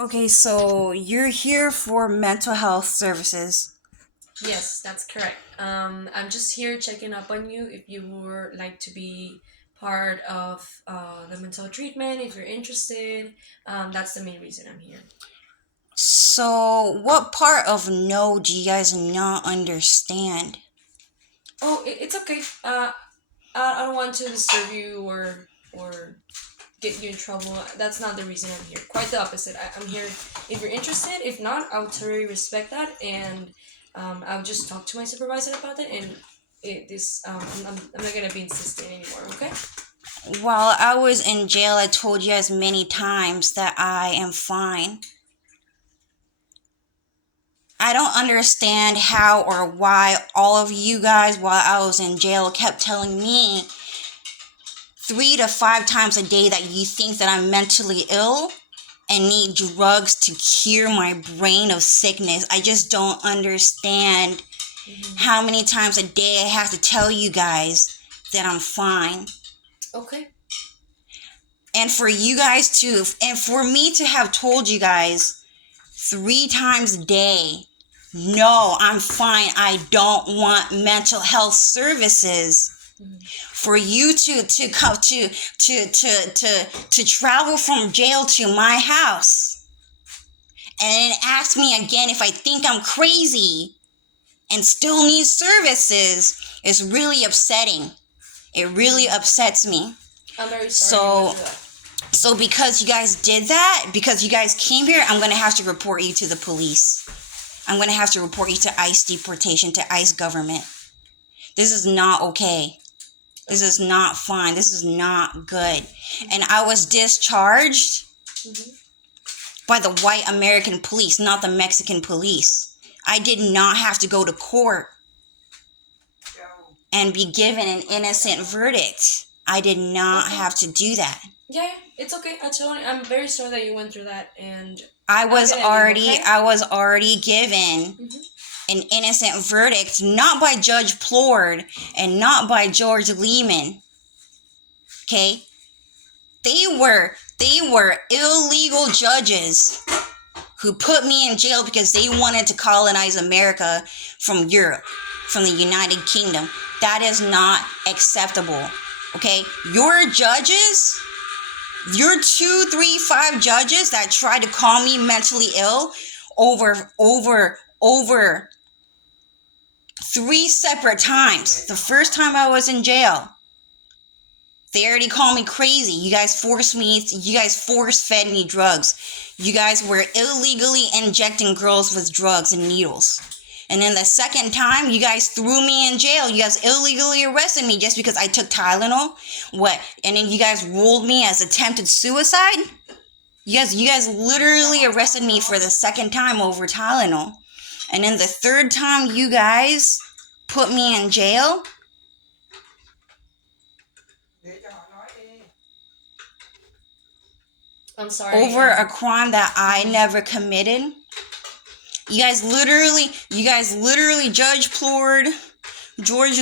Okay, so you're here for mental health services. Yes, that's correct. I'm just here checking up on you if you would like to be part of the mental treatment, if you're interested. That's the main reason I'm here. So, what part of no do you guys not understand? Oh, it's okay. I don't want to disturb you or get you in trouble. That's not the reason I'm here. Quite the opposite. I'm here if you're interested. If not, I would totally respect that, and I'll just talk to my supervisor about it. And I'm not gonna be insisting anymore. Okay? While I was in jail, I told you guys many times that I am fine. I don't understand how or why all of you guys, while I was in jail, kept telling me 3 to 5 times a day that you think that I'm mentally ill and need drugs to cure my brain of sickness. I just don't understand how many times a day I have to tell you guys that I'm fine. Okay. And for you guys to, and for me to have told you guys 3 times a day, no, I'm fine. I don't want mental health services. For you to come to travel from jail to my house and then ask me again if I think I'm crazy and still need services is really upsetting. It really upsets me. I'm very sorry you So went through that. so because you guys did that, because you guys came here, I'm going to have to report you to the police. I'm going to have to report you to ICE deportation, to ICE government. This is not okay. This is not fine. This is not good. And I was discharged by the white American police, not the Mexican police. I did not have to go to court and be given an innocent verdict. I did not have to do that. Yeah, it's okay. I'm very sorry that you went through that, and I I'm was gonna leave. already Okay. I was already given an innocent verdict, not by Judge Plord and not by George Lehman. Okay? They were illegal judges who put me in jail because they wanted to colonize America from Europe, from the United Kingdom. That is not acceptable. Okay? Your judges, your 2, 3, 5 judges that tried to call me mentally ill over 3 separate times. The first time I was in jail, they already called me crazy. You guys force fed me drugs. You guys were illegally injecting girls with drugs and needles. And then the second time, you guys threw me in jail. You guys illegally arrested me just because I took Tylenol. What? And then you guys ruled me as attempted suicide? You guys literally arrested me for the second time over Tylenol. And then the third time you guys put me in jail, I'm sorry. over a crime that I never committed. You guys literally, Judge Plord, Judge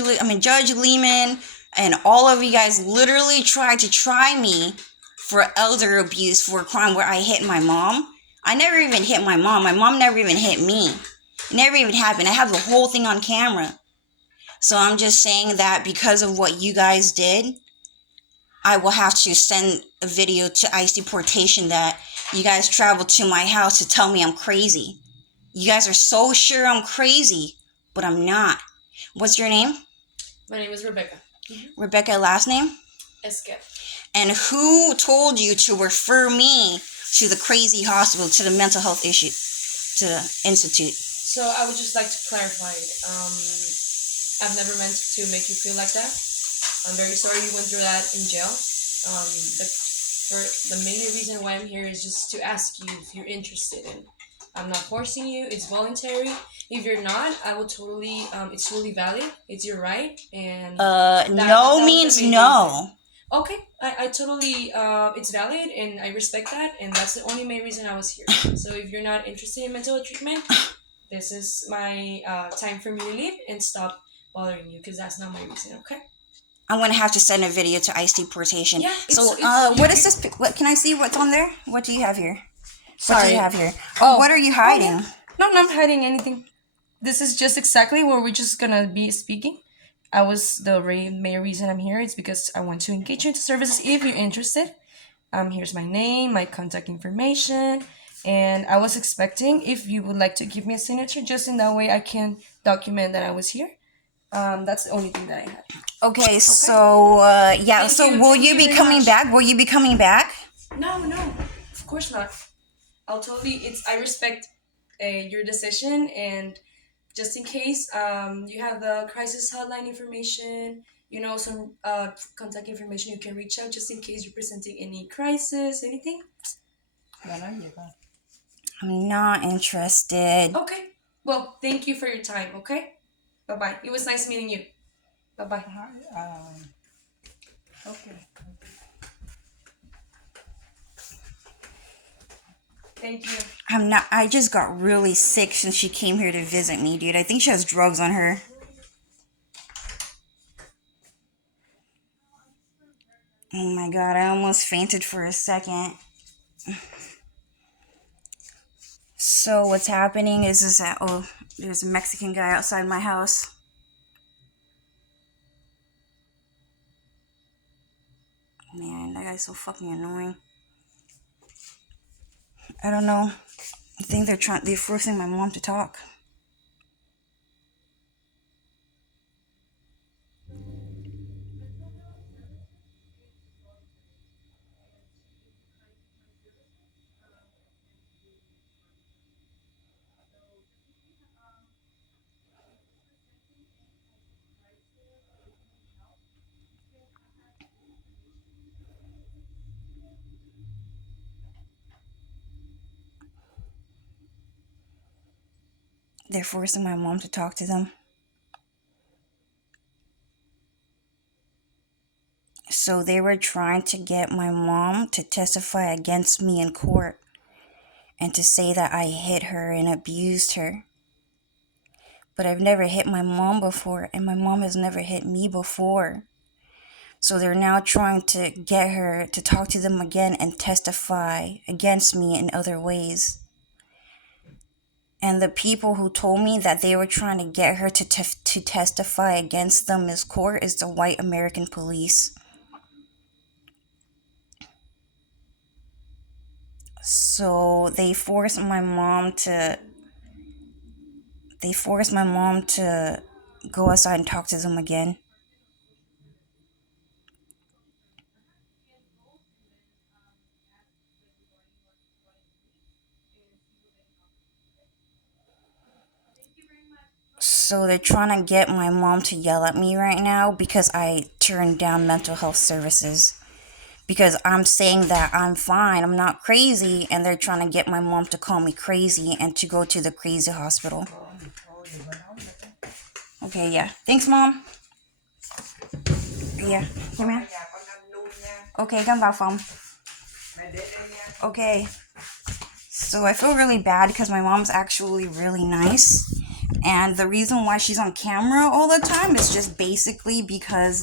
Lehman, and all of you guys literally tried to try me for elder abuse for a crime where I hit my mom. I never even hit my mom. My mom never even hit me. It never even happened. I have the whole thing on camera. So I'm just saying that because of what you guys did, I will have to send a video to ICE deportation that you guys traveled to my house to tell me I'm crazy. You guys are so sure I'm crazy, but I'm not. What's your name? My name is Rebecca. Rebecca, last name? Esquet. And who told you to refer me to the crazy hospital, to the mental health issue, to the institute? So I would just like to clarify. I've never meant to make you feel like that. I'm very sorry you went through that in jail. The main reason why I'm here is just to ask you if you're interested in. I'm not forcing you. It's voluntary. If you're not, I will totally. It's totally valid. It's your right, and No means no. Okay, I totally. It's valid, and I respect that, and that's the only main reason I was here. So if you're not interested in mental health treatment, this is my time for me to leave and stop bothering you, because that's not my reason. Okay. I'm gonna have to send a video to ICE deportation. Yeah. So, what is this? What can I see? What's on there? What do you have here? What do Sorry. you have here? Oh, what are you hiding? No, I'm not hiding anything. This is just exactly where we're just gonna be speaking. I was the main reason I'm here. It's because I want to engage you into services if you're interested. Here's my name, my contact information, and I was expecting if you would like to give me a signature, just in that way I can document that I was here. That's the only thing that I had. Okay, so yeah. Thank So you. will Thank you you be very coming much. back? Will you be coming back? No, of course not. I'll totally. I respect your decision, and just in case, you have the crisis hotline information. Some contact information you can reach out just in case you're presenting any crisis, anything. I'm not interested. Okay. Well, thank you for your time. Okay. Bye bye. It was nice meeting you. Bye bye. Okay. Thank you. I'm not. I just got really sick since she came here to visit me, dude. I think she has drugs on her. Oh my god, I almost fainted for a second. So what's happening is that there's a Mexican guy outside my house. Man, that guy's so fucking annoying. I don't know. I think they're forcing my mom to talk. They're forcing my mom to talk to them. So they were trying to get my mom to testify against me in court and to say that I hit her and abused her. But I've never hit my mom before, and my mom has never hit me before. So they're now trying to get her to talk to them again and testify against me in other ways. And the people who told me that they were trying to get her to testify against them in court is the white American police. So they forced my mom to go outside and talk to them again. So they're trying to get my mom to yell at me right now because I turned down mental health services. Because I'm saying that I'm fine, I'm not crazy, and they're trying to get my mom to call me crazy and to go to the crazy hospital. Okay, yeah. Thanks, Mom. Yeah. Come here. Okay, come vào phòng. Okay. So I feel really bad because my mom's actually really nice. And the reason why she's on camera all the time is just basically because,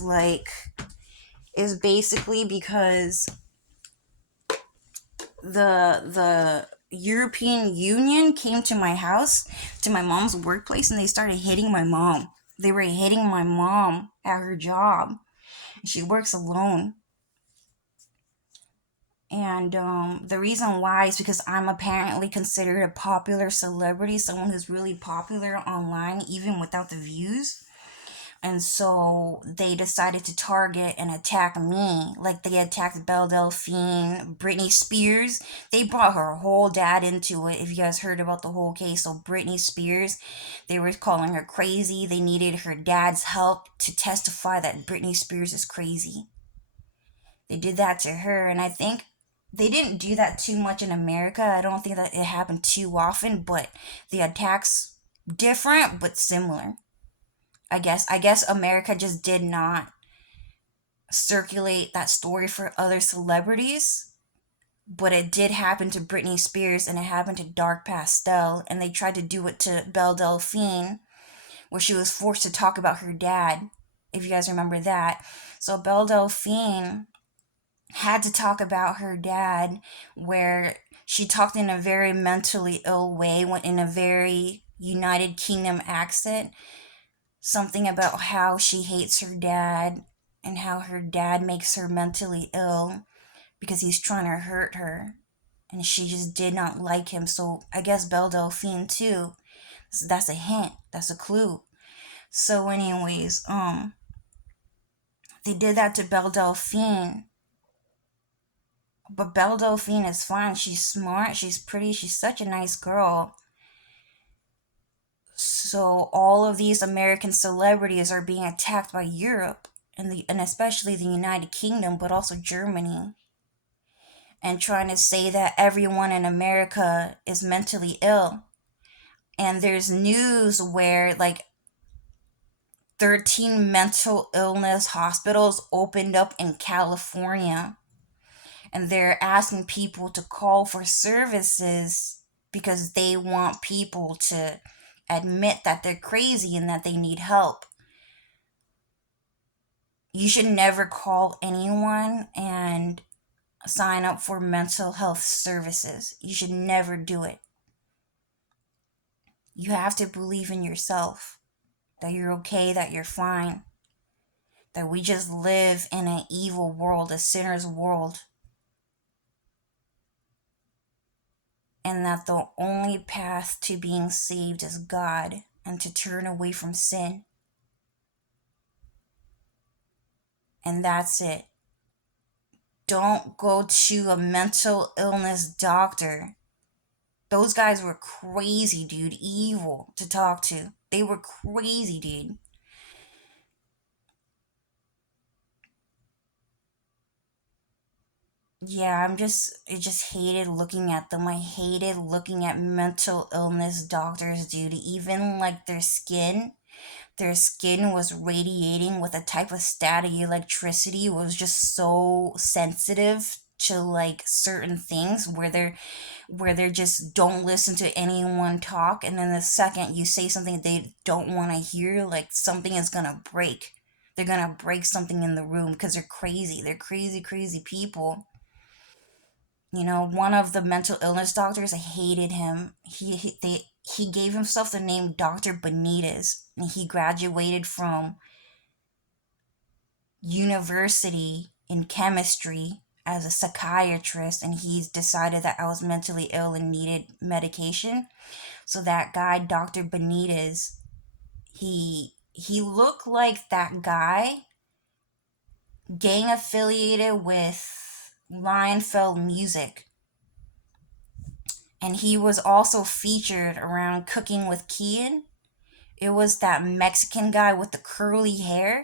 the European Union came to my house, to my mom's workplace, and they started hitting my mom. They were hitting my mom at her job. She works alone. And the reason why is because I'm apparently considered a popular celebrity, someone who's really popular online, even without the views. And so they decided to target and attack me, like they attacked Belle Delphine, Britney Spears. They brought her whole dad into it. If you guys heard about the whole case, so Britney Spears, they were calling her crazy. They needed her dad's help to testify that Britney Spears is crazy. They did that to her, and I think they didn't do that too much in America. I don't think that it happened too often, but the attacks different but similar. I guess America just did not circulate that story for other celebrities, but it did happen to Britney Spears and it happened to Dark Pastel, and they tried to do it to Belle Delphine, where she was forced to talk about her dad, if you guys remember that. So Belle Delphine had to talk about her dad, where She talked in a very mentally ill way, went in a very United Kingdom accent, something about how she hates her dad and how her dad makes her mentally ill because he's trying to hurt her, and she just did not like him. So I guess Belle Delphine too. So that's a hint. That's a clue. So, anyways, they did that to Belle Delphine. But Belle Delphine is fine. She's smart. She's pretty. She's such a nice girl. So all of these American celebrities are being attacked by Europe and especially the United Kingdom, but also Germany, and trying to say that everyone in America is mentally ill. And there's news where like 13 mental illness hospitals opened up in California, and they're asking people to call for services because they want people to admit that they're crazy and that they need help. You should never call anyone and sign up for mental health services. You should never do it. You have to believe in yourself, that you're okay, that you're fine, that we just live in an evil world, a sinner's world, and that the only path to being saved is God and to turn away from sin. And that's it. Don't go to a mental illness doctor. Those guys were crazy, dude. Evil to talk to. They were crazy, dude. Yeah, I just hated looking at them. I hated looking at mental illness doctors, dude. Even like their skin was radiating with a type of static electricity. It was just so sensitive to like certain things where they just don't listen to anyone talk, and then the second you say something they don't want to hear, like something is gonna break. They're gonna break something in the room because they're crazy. They're crazy, crazy people. One of the mental illness doctors, I hated him. He gave himself the name Dr. Benitez, and he graduated from university in chemistry as a psychiatrist, and he's decided that I was mentally ill and needed medication. So that guy, Dr. Benitez, he looked like that guy, gang affiliated with Lionfeld Music. And he was also featured around Cooking with Kian. It was that Mexican guy with the curly hair,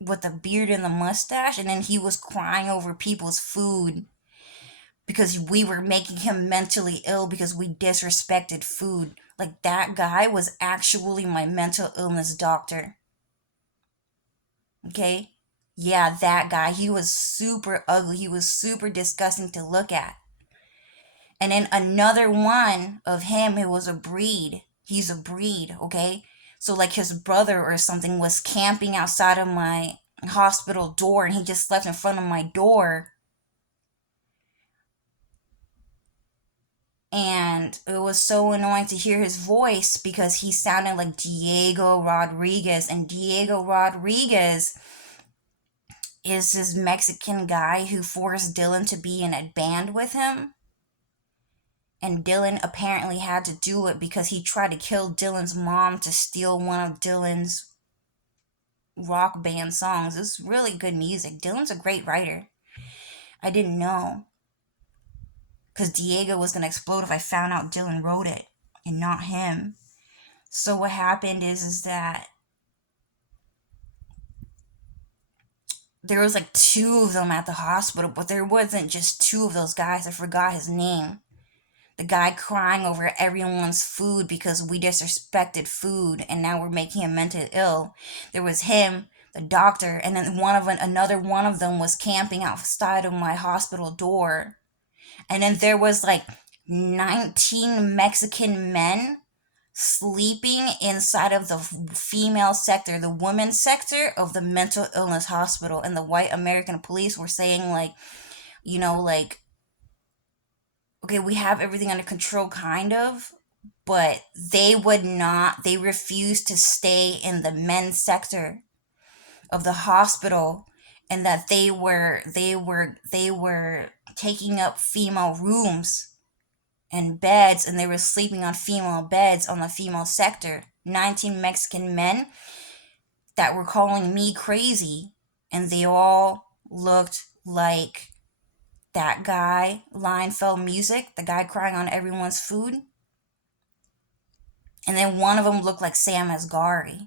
with the beard and the mustache, and then he was crying over people's food because we were making him mentally ill because we disrespected food. Like, that guy was actually my mental illness doctor. Okay? Yeah, that guy. He was super ugly. He was super disgusting to look at. And then another one of him, it was a breed. He's a breed, okay? So like his brother or something was camping outside of my hospital door, and he just slept in front of my door. And it was so annoying to hear his voice because he sounded like Diego Rodriguez. And Diego Rodriguez is this Mexican guy who forced Dylan to be in a band with him. And Dylan apparently had to do it because he tried to kill Dylan's mom to steal one of Dylan's rock band songs. It's really good music. Dylan's a great writer. I didn't know. Because Diego was going to explode if I found out Dylan wrote it and not him. So what happened is that there was like two of them at the hospital, but there wasn't just two of those guys. I forgot his name. The guy crying over everyone's food because we disrespected food and now we're making him mentally ill. There was him, the doctor, and then another one of them was camping outside of my hospital door. And then there was like 19 Mexican men sleeping inside of the female sector, the women's sector of the mental illness hospital. And the white American police were saying like, okay, we have everything under control, kind of, but they refused to stay in the men's sector of the hospital, and that they were taking up female rooms and beds, and they were sleeping on female beds on the female sector. 19 Mexican men that were calling me crazy, and they all looked like that guy, Lionfeld Music, the guy crying on everyone's food. And then one of them looked like Sam Asghari.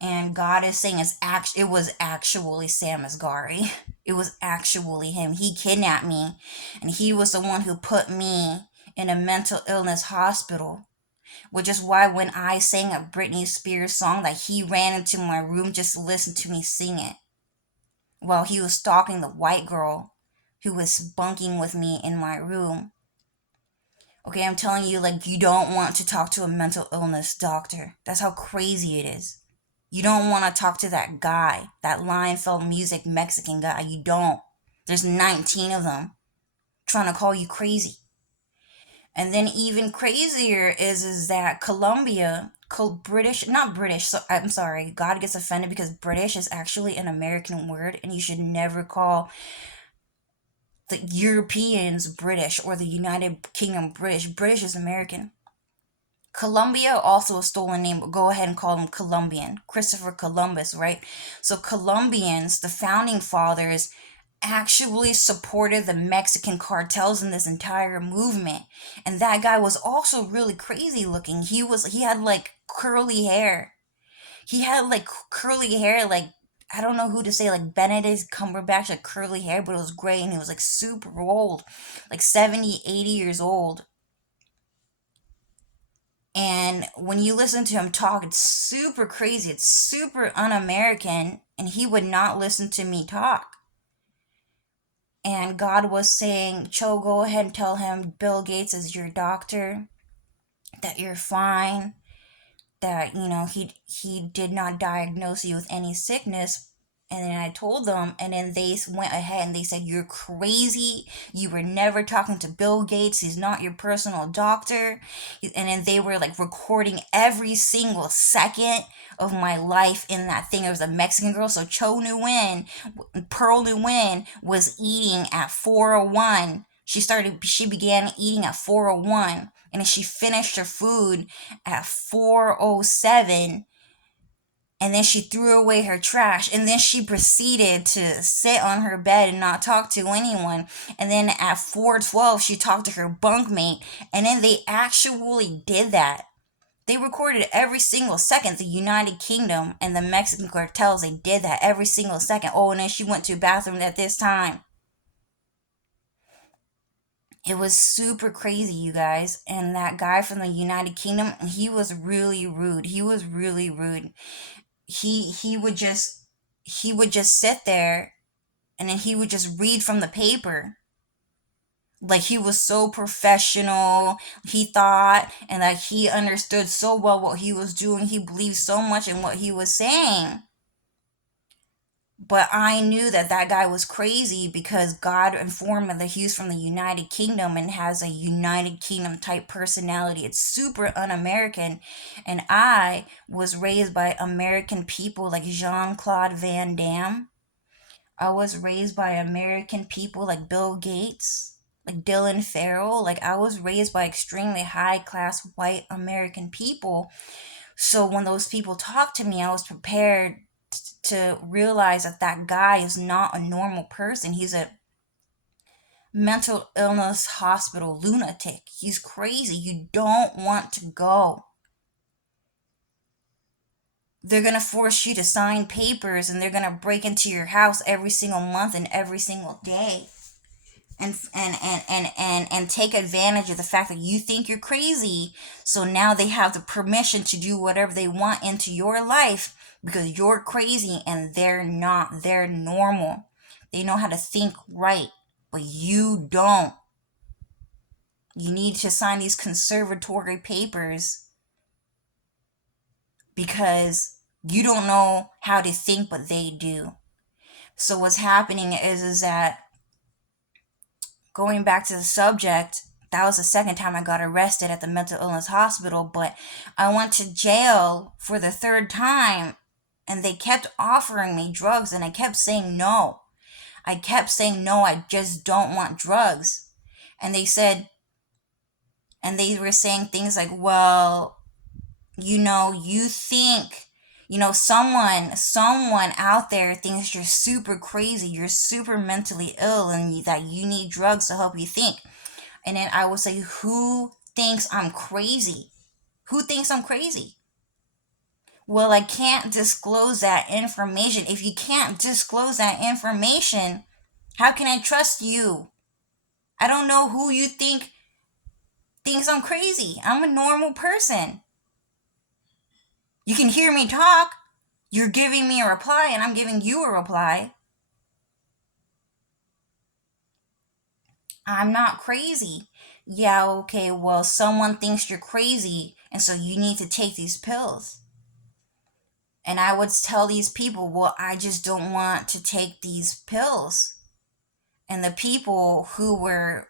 And God is saying it was actually Sam Asghari. It was actually him. He kidnapped me, and he was the one who put me in a mental illness hospital. Which is why when I sang a Britney Spears song, that he ran into my room just to listen to me sing it, while he was stalking the white girl who was bunking with me in my room. Okay, I'm telling you, like, you don't want to talk to a mental illness doctor. That's how crazy it is. You don't want to talk to that guy, that Lionfeld Music Mexican guy. You don't. There's 19 of them trying to call you crazy. And then even crazier is that Colombia, British, not British, so I'm sorry, God gets offended because British is actually an American word, and you should never call the Europeans British or the United Kingdom British. British is American. Colombia, also a stolen name, but go ahead and call them Colombian. Christopher Columbus, right? So Colombians, the founding fathers, actually supported the Mexican cartels in this entire movement. And that guy was also really crazy looking. He had like curly hair. He had like curly hair, like, I don't know who to say, like Benedict Cumberbatch had curly hair, but it was gray, and he was like super old, like 70, 80 years old. And when you listen to him talk, it's super crazy. It's super un American. And he would not listen to me talk. And God was saying, Cho, go ahead and tell him Bill Gates is your doctor, that you're fine, that, he did not diagnose you with any sickness. And then I told them, and then they went ahead and they said, you're crazy. You were never talking to Bill Gates. He's not your personal doctor. And then they were like recording every single second of my life in that thing. It was a Mexican girl. So Pearl Nguyen was eating at 4:01. She began eating at 4:01, and she finished her food at 4:07, and then she threw away her trash, and then she proceeded to sit on her bed and not talk to anyone. And then at 4:12 she talked to her bunkmate, and then they actually did that. They recorded every single second. The United Kingdom and the Mexican cartels, they did that every single second. Oh, and then she went to the bathroom at this time. It was super crazy, you guys. And that guy from the United Kingdom, he was really rude. He was really rude. He would just sit there, and then he would just read from the paper. Like, he was so professional, he thought, and that he understood so well what he was doing. He believed so much in what he was saying. But I knew that that guy was crazy because God informed me that he was from the United Kingdom and has a United Kingdom type personality. It's super un-American. And I was raised by American people like Jean-Claude Van Damme. I was raised by American people like Bill Gates, like Dylan Farrell. Like, I was raised by extremely high class white American people. So when those people talked to me, I was prepared to realize that that guy is not a normal person. He's a mental illness hospital lunatic. He's crazy. You don't want to go. They're going to force you to sign papers, and they're going to break into your house every single month and every single day. And take advantage of the fact that you think you're crazy. So now they have the permission to do whatever they want into your life because you're crazy and they're not. They're normal. They know how to think right, but you don't. You need to sign these conservatory papers because you don't know how to think, but they do. So what's happening is that going back to the subject, that was the second time I got arrested at the mental illness hospital, but I went to jail for the third time, and they kept offering me drugs, and I kept saying no. I kept saying no, I just don't want drugs. And they said, and they were saying things like, well, you think, someone out there thinks you're super crazy, you're super mentally ill, and that you need drugs to help you think. And then I would say, who thinks I'm crazy? Who thinks I'm crazy? Well, I can't disclose that information. If you can't disclose that information, how can I trust you? I don't know who you thinks I'm crazy. I'm a normal person. You can hear me talk. You're giving me a reply, and I'm giving you a reply. I'm not crazy. Yeah, okay, well, someone thinks you're crazy, and so you need to take these pills. And I would tell these people, well, I just don't want to take these pills. And the people who were,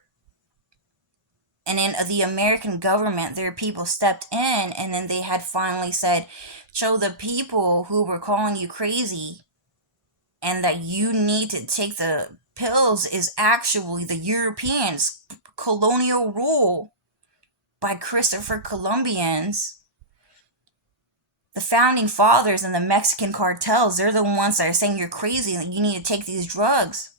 and in the American government, their people stepped in, and then they had finally said, show the people who were calling you crazy and that you need to take the pills is actually the Europeans' colonial rule by Christopher Columbians. The founding fathers and the Mexican cartels, they're the ones that are saying you're crazy and that you need to take these drugs.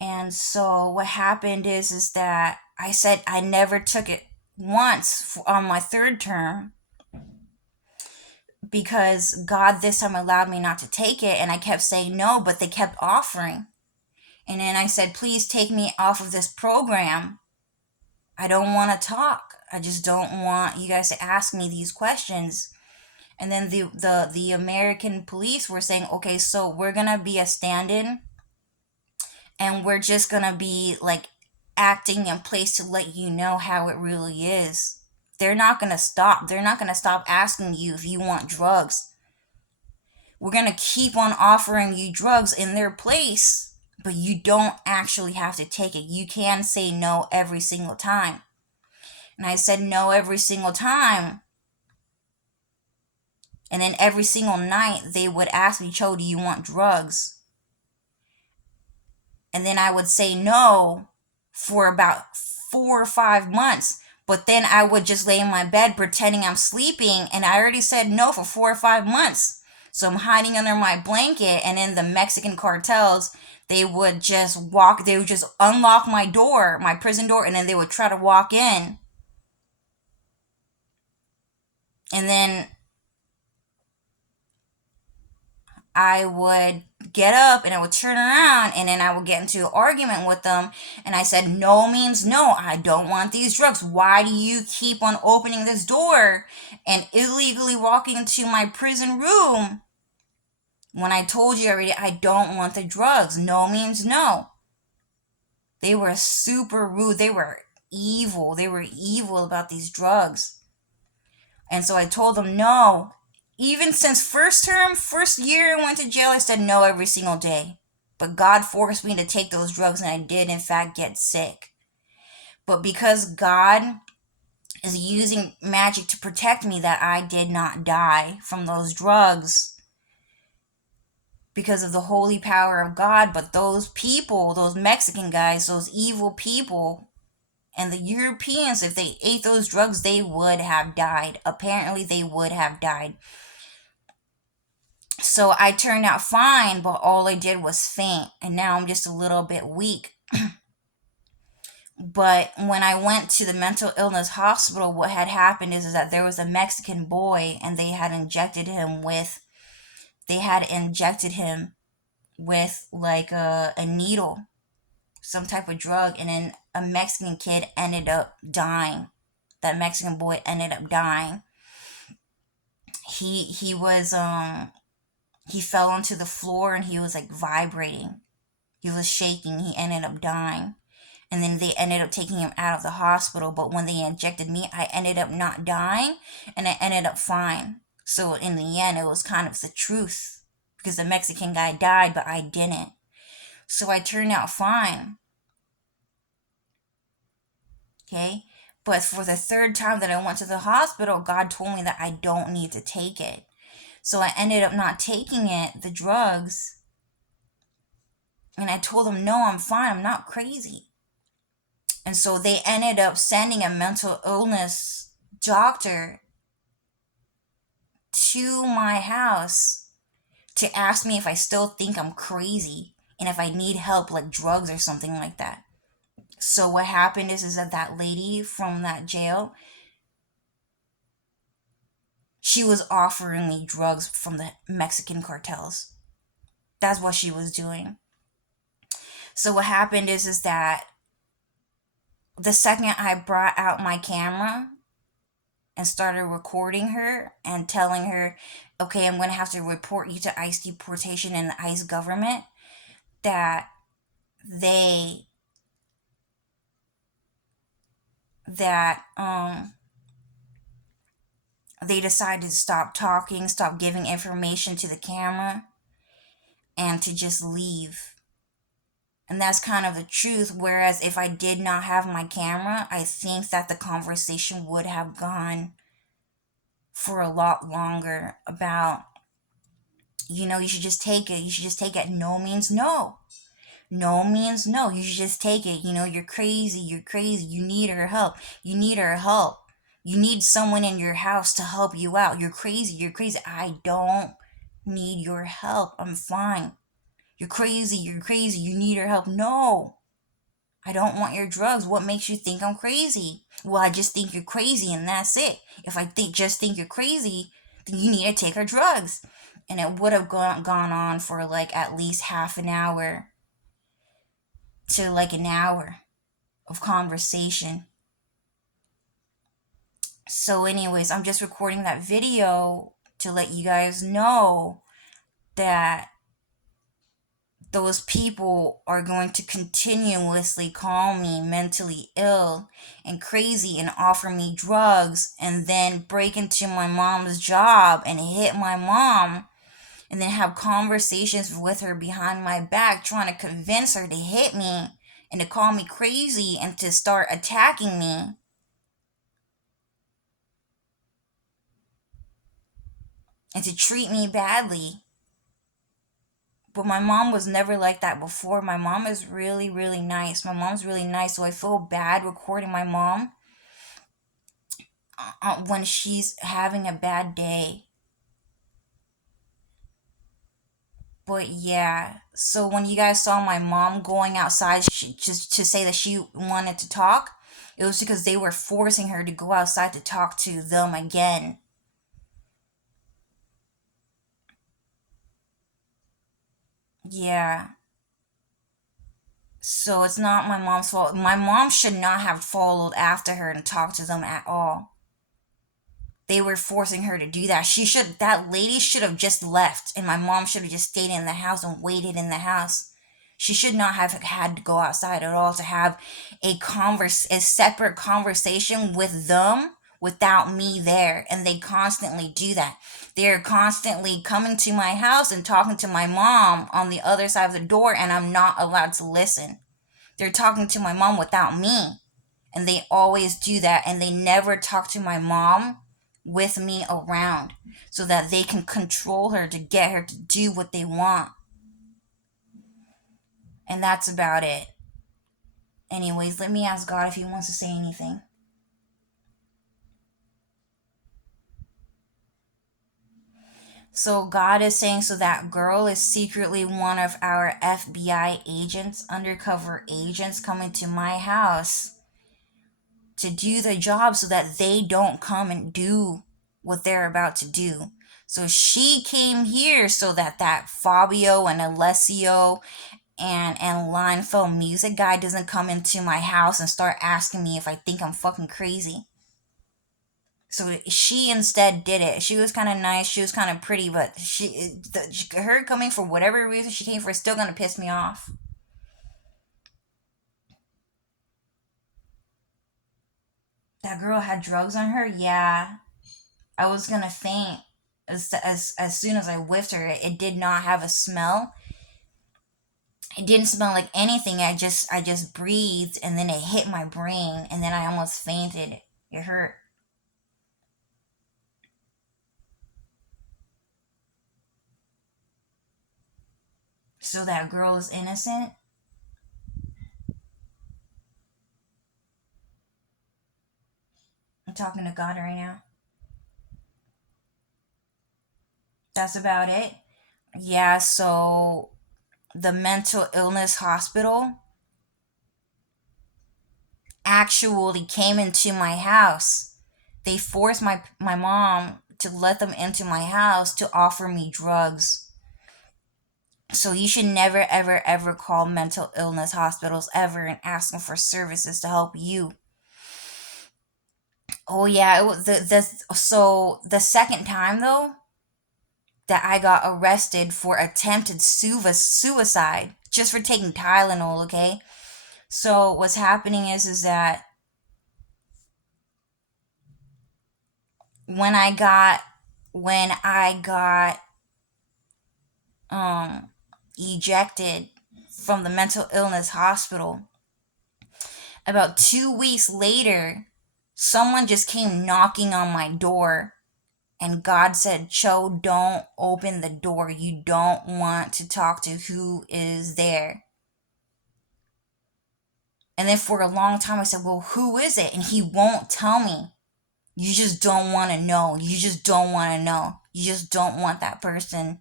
And so what happened is that I said I never took it once on my third term, because God this time allowed me not to take it, and I kept saying no, but they kept offering. And then I said, please take me off of this program. I don't want to talk. I just don't want you guys to ask me these questions. And then the American police were saying, okay, so we're going to be a stand-in, and we're just going to be like acting in place to let you know how it really is. They're not going to stop. They're not going to stop asking you if you want drugs. We're going to keep on offering you drugs in their place, but you don't actually have to take it. You can say no every single time. And I said no every single time. And then every single night they would ask me, Cho, do you want drugs? And then I would say no for about 4 or 5 months. But then I would just lay in my bed pretending I'm sleeping, and I already said no for 4 or 5 months. So I'm hiding under my blanket, and then the Mexican cartels, they would just unlock my door, my prison door, and then they would try to walk in. And then I would get up and I would turn around, and then I would get into an argument with them, and I said no means no. I don't want these drugs. Why do you keep on opening this door and illegally walking into my prison room when I told you already I don't want the drugs? No means no. They were super rude. They were evil. They were evil about these drugs. And so I told them no. Even since first year I went to jail, I said no every single day. But God forced me to take those drugs, and I did in fact get sick. But because God is using magic to protect me, that I did not die from those drugs because of the holy power of God. But those people, those Mexican guys, those evil people, and the Europeans, if they ate those drugs, they would have died. Apparently, they would have died. So I turned out fine, but all I did was faint. And now I'm just a little bit weak. But when I went to the mental illness hospital, what had happened is that there was a Mexican boy, and they had injected him with like a needle, some type of drug, and then a Mexican kid ended up dying. That Mexican boy ended up dying. He fell onto the floor, and he was like vibrating. He was shaking. He ended up dying. And then they ended up taking him out of the hospital. But when they injected me, I ended up not dying, and I ended up fine. So in the end, it was kind of the truth, because the Mexican guy died, but I didn't. So I turned out fine. Okay? But for the third time that I went to the hospital, God told me that I don't need to take it. So I ended up not taking it, the drugs. And I told them, no, I'm fine. I'm not crazy. And so they ended up sending a mental illness doctor to my house to ask me if I still think I'm crazy and if I need help, like drugs or something like that. So what happened is that lady from that jail, she was offering me drugs from the Mexican cartels. That's what she was doing. So what happened is that the second I brought out my camera and started recording her and telling her, okay, I'm going to have to report you to ICE deportation and the ICE government, that they that they decided to stop talking, stop giving information to the camera, and to just leave. And that's kind of the truth. Whereas if I did not have my camera, I think that the conversation would have gone for a lot longer about, you should just take it. You should just take it. No means no. No means no. You should just take it. You're crazy. You're crazy. You need her help. You need her help. You need someone in your house to help you out. You're crazy. You're crazy. I don't need your help. I'm fine. You're crazy. You're crazy. You need her help. No. I don't want your drugs. What makes you think I'm crazy? Well, I just think you're crazy and that's it. If I just think you're crazy, then you need to take her drugs. And it would have gone on for like at least half an hour to like an hour of conversation. So anyways, I'm just recording that video to let you guys know that those people are going to continuously call me mentally ill and crazy and offer me drugs and then break into my mom's job and hit my mom and then have conversations with her behind my back trying to convince her to hit me and to call me crazy and to start attacking me. And to treat me badly. But my mom was never like that before. My mom is really, really nice. My mom's really nice, so I feel bad recording my mom when she's having a bad day. But yeah, so when you guys saw my mom going outside just to say that she wanted to talk, it was because they were forcing her to go outside to talk to them again. Yeah. So it's not my mom's fault. My mom should not have followed after her and talked to them at all. They were forcing her to do that. That lady should have just left and my mom should have just stayed in the house and waited in the house. She should not have had to go outside at all to have a separate conversation with them without me there. And they constantly do that. They're constantly coming to my house and talking to my mom on the other side of the door, and I'm not allowed to listen. They're talking to my mom without me. And they always do that. And they never talk to my mom with me around so that they can control her to get her to do what they want. And that's about it. Anyways, let me ask God if he wants to say anything. So God is saying, so that girl is secretly one of our FBI agents, undercover agents coming to my house to do the job so that they don't come and do what they're about to do. So she came here so that Fabio and Alessio and Linefeld music guy doesn't come into my house and start asking me if I think I'm fucking crazy. So she instead did it. She was kind of nice. She was kind of pretty, but her coming for whatever reason she came for is still gonna piss me off. That girl had drugs on her. Yeah, I was gonna faint as soon as I whiffed her. It did not have a smell. It didn't smell like anything. I just breathed, and then it hit my brain, and then I almost fainted. It hurt. So that girl is innocent. I'm talking to God right now. That's about it. Yeah, so the mental illness hospital actually came into my house. They forced my mom to let them into my house to offer me drugs. So you should never, ever, ever call mental illness hospitals ever and ask them for services to help you. Oh yeah, it was the second time though that I got arrested for attempted suicide just for taking Tylenol. Okay, so what's happening is that when I got when I got um ejected from the mental illness hospital, about 2 weeks later, someone just came knocking on my door. And God said, Cho, don't open the door. You don't want to talk to who is there. And then for a long time, I said, well, who is it? And he won't tell me. You just don't want to know. You just don't want to know. You just don't want that person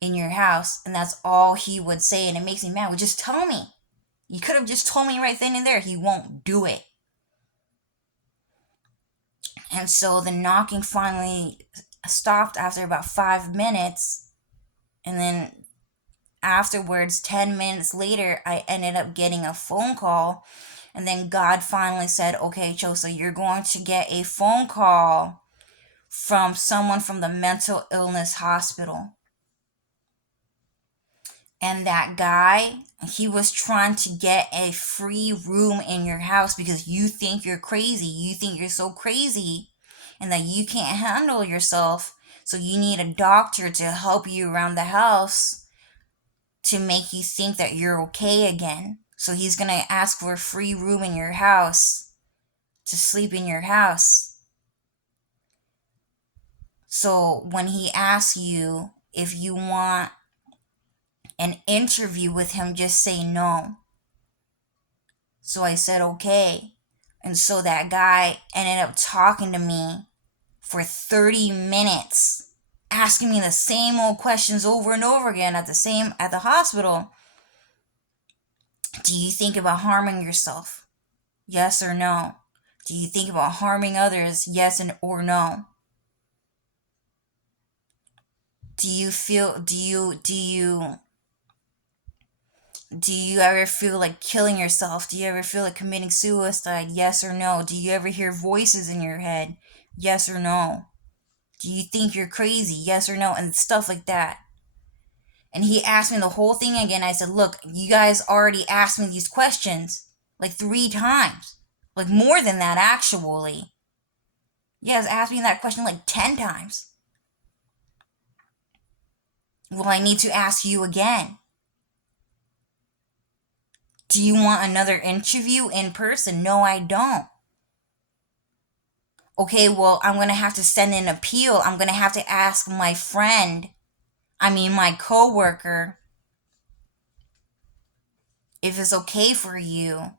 in your house. And that's all he would say. And it makes me mad. Well, just tell me. You could have just told me right then and there. He won't do it. And so the knocking finally stopped after about 5 minutes. And then afterwards, 10 minutes later, I ended up getting a phone call. And then God finally said, okay, Chosa, you're going to get a phone call from someone from the mental illness hospital. And that guy, he was trying to get a free room in your house because you think you're crazy. You think you're so crazy and that you can't handle yourself. So you need a doctor to help you around the house to make you think that you're okay again. So he's going to ask for a free room in your house to sleep in your house. So when he asks you if you want an interview with him, just say no. So I said okay. And so that guy ended up talking to me for 30 minutes, asking me the same old questions over and over again at the hospital. Do you think about harming yourself? Yes or no? Do you think about harming others? Yes or no? Do you ever feel like killing yourself? Do you ever feel like committing suicide? Yes or no? Do you ever hear voices in your head? Yes or no? Do you think you're crazy? Yes or no? And stuff like that. And he asked me the whole thing again. I said, look, you guys already asked me these questions like 3 times. Like more than that, actually. You guys asked me that question like 10 times. Well, I need to ask you again. Do you want another interview in person? No, I don't. Okay, well, I'm going to have to send an appeal. I'm going to have to ask my my coworker, if it's okay for you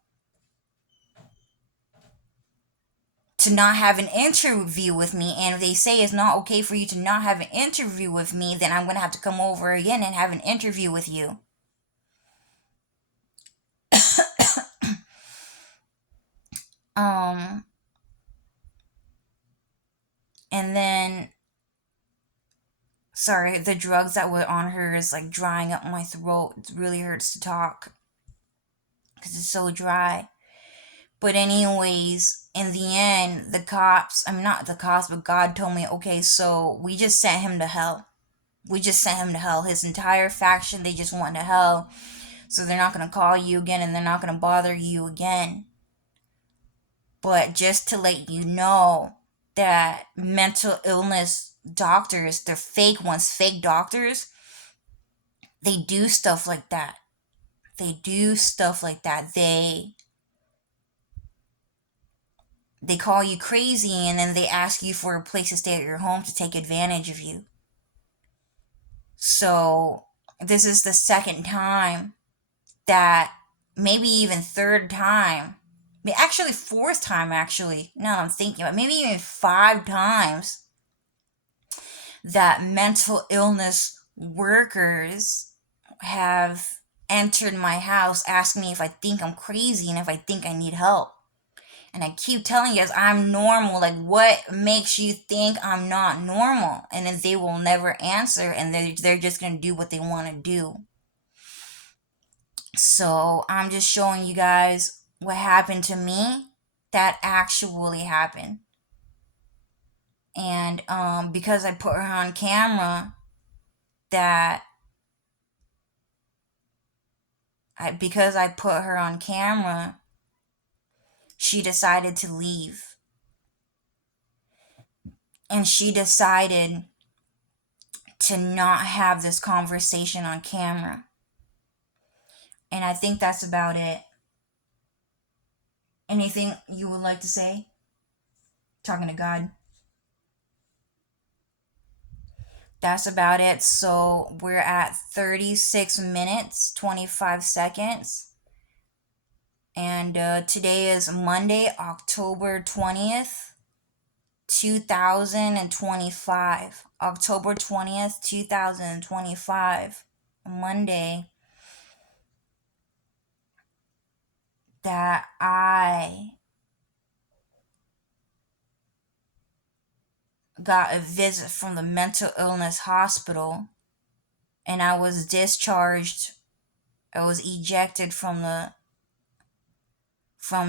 to not have an interview with me. And if they say it's not okay for you to not have an interview with me, then I'm going to have to come over again and have an interview with you. And then, sorry, the drugs that were on her is like drying up my throat. It really hurts to talk because it's so dry. But anyways, in the end, not the cops, but God told me, okay, so we just sent him to hell. We just sent him to hell. His entire faction, they just went to hell. So they're not going to call you again and they're not going to bother you again. But just to let you know that mental illness doctors, they're fake ones, fake doctors, they do stuff like that. They do stuff like that. They call you crazy, and then they ask you for a place to stay at your home to take advantage of you. So this is the second time that, maybe even third time, actually fourth time, actually, now I'm thinking about it, maybe even 5 times that mental illness workers have entered my house asking me if I think I'm crazy and if I think I need help. And I keep telling you guys, I'm normal. Like, what makes you think I'm not normal? And then they will never answer, and they're just going to do what they want to do. So I'm just showing you guys what happened to me that actually happened. And because I put her on camera, because I put her on camera, she decided to leave. And she decided to not have this conversation on camera. And I think that's about it. Anything you would like to say? Talking to God. That's about it. So we're at 36 minutes, 25 seconds. And today is Monday, October 20th, 2025. October 20th, 2025. Monday. That I got a visit from the mental illness hospital, and I was discharged. I was ejected from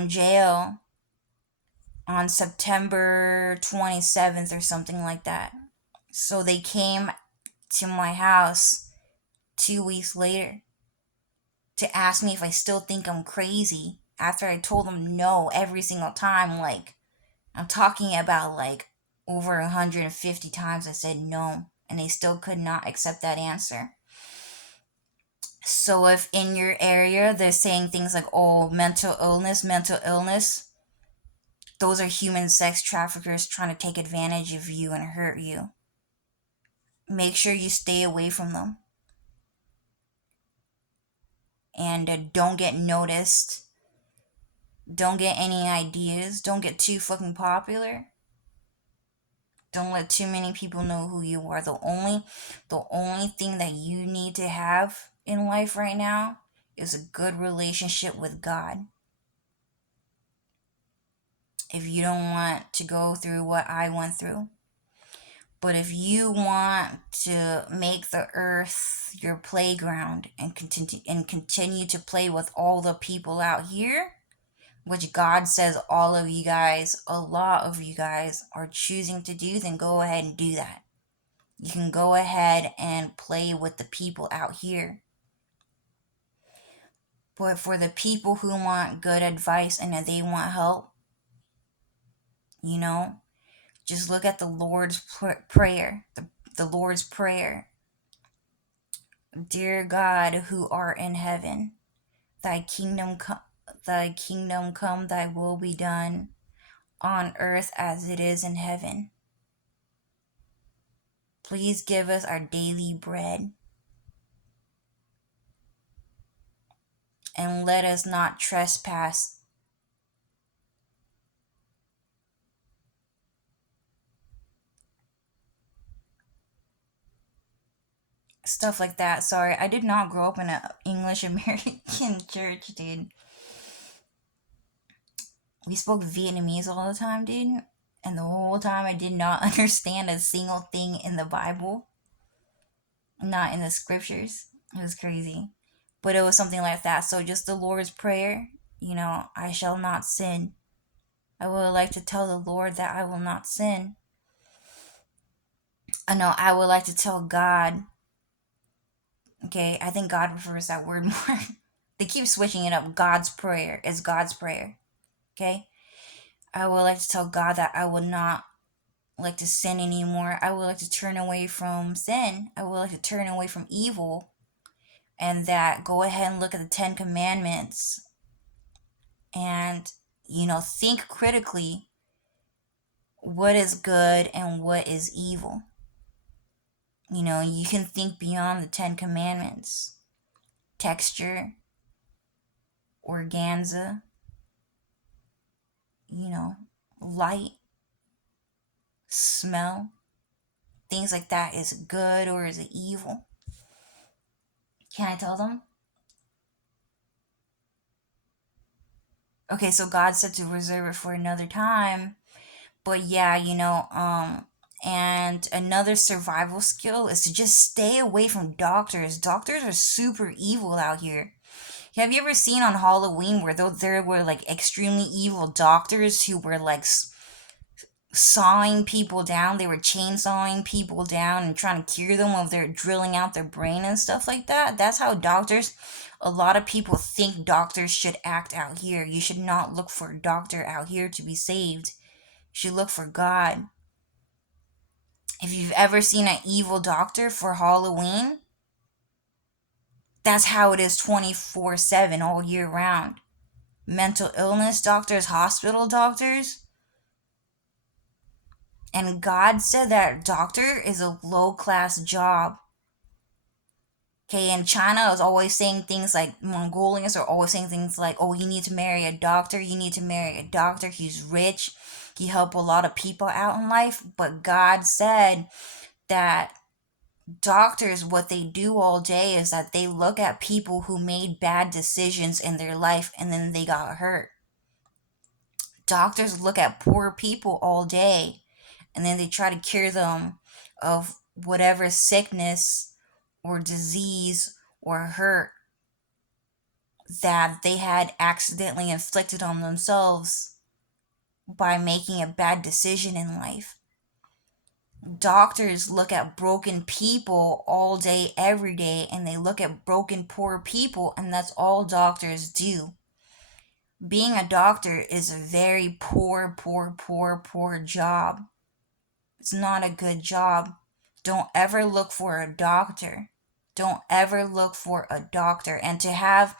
jail on September 27th or something like that. So they came to my house 2 weeks later to ask me if I still think I'm crazy, after I told them no every single time. Like, I'm talking about like over 150 times I said no, and they still could not accept that answer. So if in your area they're saying things like, oh, mental illness, those are human sex traffickers trying to take advantage of you and hurt you. Make sure you stay away from them. And don't get noticed. Don't get any ideas. Don't get too fucking popular. Don't let too many people know who you are. The only thing that you need to have in life right now is a good relationship with God. If you don't want to go through what I went through. But if you want to make the earth your playground and continue to play with all the people out here, which God says all of you guys, a lot of you guys are choosing to do, then go ahead and do that. You can go ahead and play with the people out here. But for the people who want good advice and that they want help, just look at the Lord's Prayer. The Lord's Prayer. Dear God, who art in heaven, thy kingdom come, thy will be done on earth as it is in heaven. Please give us our daily bread, and let us not trespass stuff like that. Sorry, I did not grow up in an English American church, dude. We spoke Vietnamese all the time, dude. And the whole time I did not understand a single thing in the Bible. Not in the scriptures. It was crazy. But it was something like that. So just the Lord's Prayer, I shall not sin. I would like to tell the Lord that I will not sin. I would like to tell God. Okay, I think God prefers that word more. They keep switching it up. God's Prayer is God's Prayer. Okay? I would like to tell God that I would not like to sin anymore. I would like to turn away from sin. I would like to turn away from evil and that go ahead and look at the 10 Commandments and, think critically what is good and what is evil. You can think beyond the 10 Commandments. Texture, organza, light, smell, things like that. Is it good or is it evil? Can I tell them? Okay, so God said to reserve it for another time. But yeah, and another survival skill is to just stay away from doctors. Doctors are super evil out here. Have you ever seen on Halloween where there were like extremely evil doctors who were like sawing people down? They were chainsawing people down and trying to cure them while they're drilling out their brain and stuff like that. That's how doctors, a lot of people think doctors should act out here. You should not look for a doctor out here to be saved. You should look for God. If you've ever seen an evil doctor for Halloween, that's how it is 24/7 all year round. Mental illness doctors, hospital doctors. And God said that doctor is a low class job. Okay, and China is always saying things like, Mongolians are always saying things like, oh, you need to marry a doctor, you need to marry a doctor, he's rich, he helped a lot of people out in life. But God said that doctors, what they do all day is that they look at people who made bad decisions in their life and then they got hurt. Doctors look at poor people all day and then they try to cure them of whatever sickness or disease or hurt that they had accidentally inflicted on themselves by making a bad decision in life. Doctors look at broken people all day, every day, and they look at broken, poor people, and that's all doctors do. Being a doctor is a very poor job. It's not a good job. Don't ever look for a doctor. Don't ever look for a doctor. And to have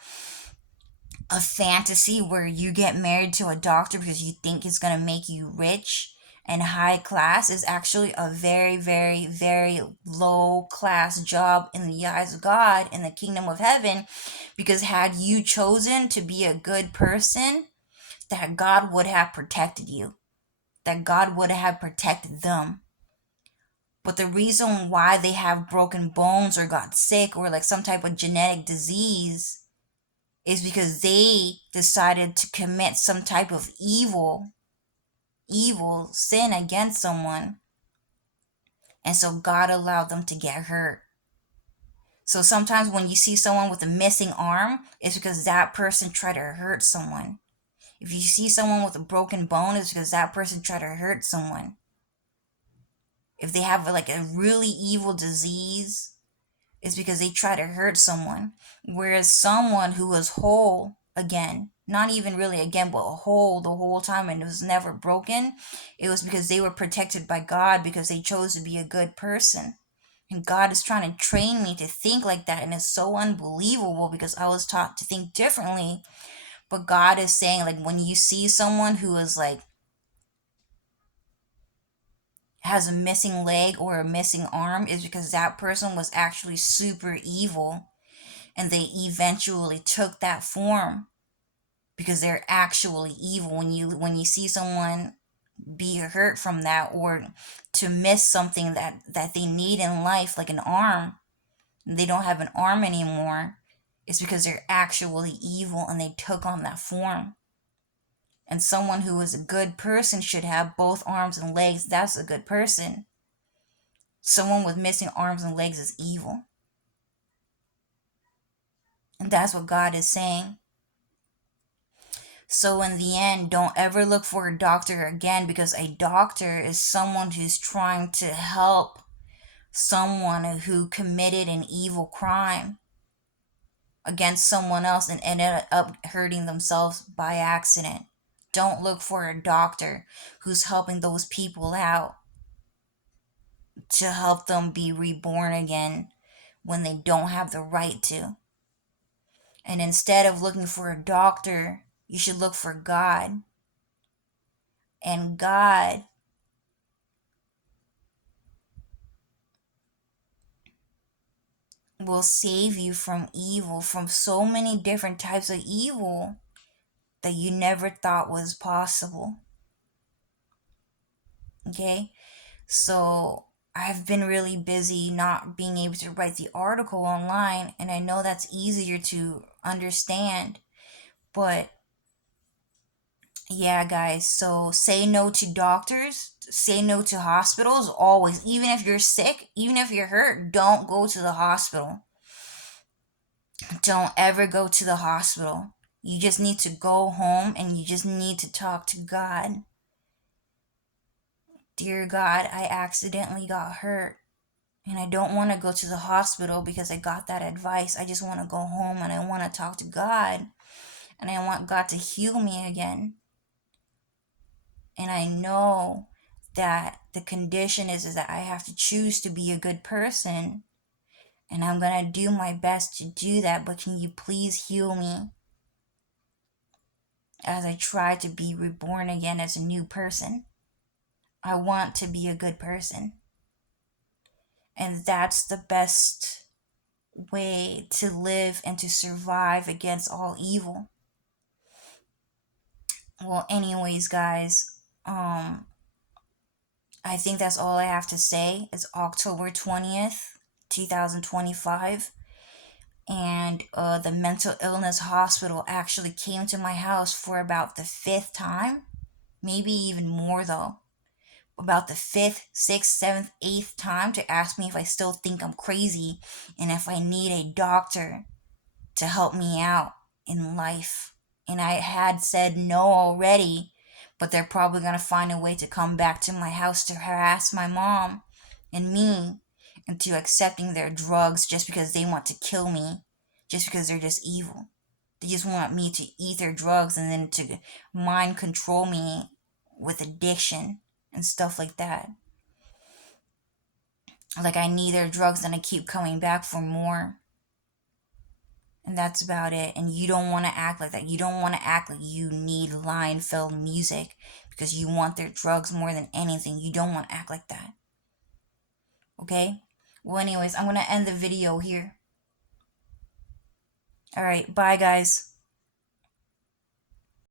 a fantasy where you get married to a doctor because you think it's going to make you rich and high class is actually a very low class job in the eyes of God in the kingdom of heaven. Because had you chosen to be a good person, that God would have protected you, that God would have protected them. But the reason why they have broken bones or got sick or like some type of genetic disease is because they decided to commit some type of evil sin against someone. And so God allowed them to get hurt. So sometimes when you see someone with a missing arm, it's because that person tried to hurt someone. If you see someone with a broken bone, it's because that person tried to hurt someone. If they have like a really evil disease, it's because they try to hurt someone. Whereas someone who was whole again, not even really again, but whole the whole time and it was never broken, it was because they were protected by God because they chose to be a good person. And God is trying to train me to think like that. And it's so unbelievable because I was taught to think differently. But God is saying, like, when you see someone who is like, has a missing leg or a missing arm, is because that person was actually super evil. And they eventually took that form because they're actually evil. When you see someone be hurt from that or to miss something that they need in life, like an arm, they don't have an arm anymore, it's because they're actually evil and they took on that form. And someone who is a good person should have both arms and legs. That's a good person. Someone with missing arms and legs is evil. And that's what God is saying. So in the end, don't ever look for a doctor again, because a doctor is someone who's trying to help someone who committed an evil crime against someone else and ended up hurting themselves by accident. Don't look for a doctor who's helping those people out to help them be reborn again when they don't have the right to. And instead of looking for a doctor, you should look for God. And God will save you from evil, from so many different types of evil that you never thought was possible. Okay? So I've been really busy not being able to write the article online, and I know that's easier to understand. But yeah, guys, so say no to doctors, say no to hospitals always. Even if you're sick, even if you're hurt, don't go to the hospital. Don't ever go to the hospital. You just need to go home and you just need to talk to God. Dear God, I accidentally got hurt and I don't want to go to the hospital because I got that advice. I just want to go home and I want to talk to God and I want God to heal me again. And I know that the condition is that I have to choose to be a good person. And I'm going to do my best to do that. But can you please heal me as I try to be reborn again as a new person? I want to be a good person. And that's the best way to live and to survive against all evil. Well, anyways, guys, I think that's all I have to say. It's October 20th, 2025. And the mental illness hospital actually came to my house for about the 5th time. Maybe even more, though. About the 5th, 6th, 7th, 8th time to ask me if I still think I'm crazy and if I need a doctor to help me out in life. And I had said no already, but they're probably going to find a way to come back to my house to harass my mom and me into accepting their drugs just because they want to kill me, just because they're just evil. They just want me to eat their drugs and then to mind control me with addiction and stuff like that. Like I need their drugs and I keep coming back for more. And that's about it. And you don't want to act like that. You don't want to act like you need Lionfeld music because you want their drugs more than anything. You don't want to act like that. Okay? Well, anyways, I'm going to end the video here. Alright, bye guys.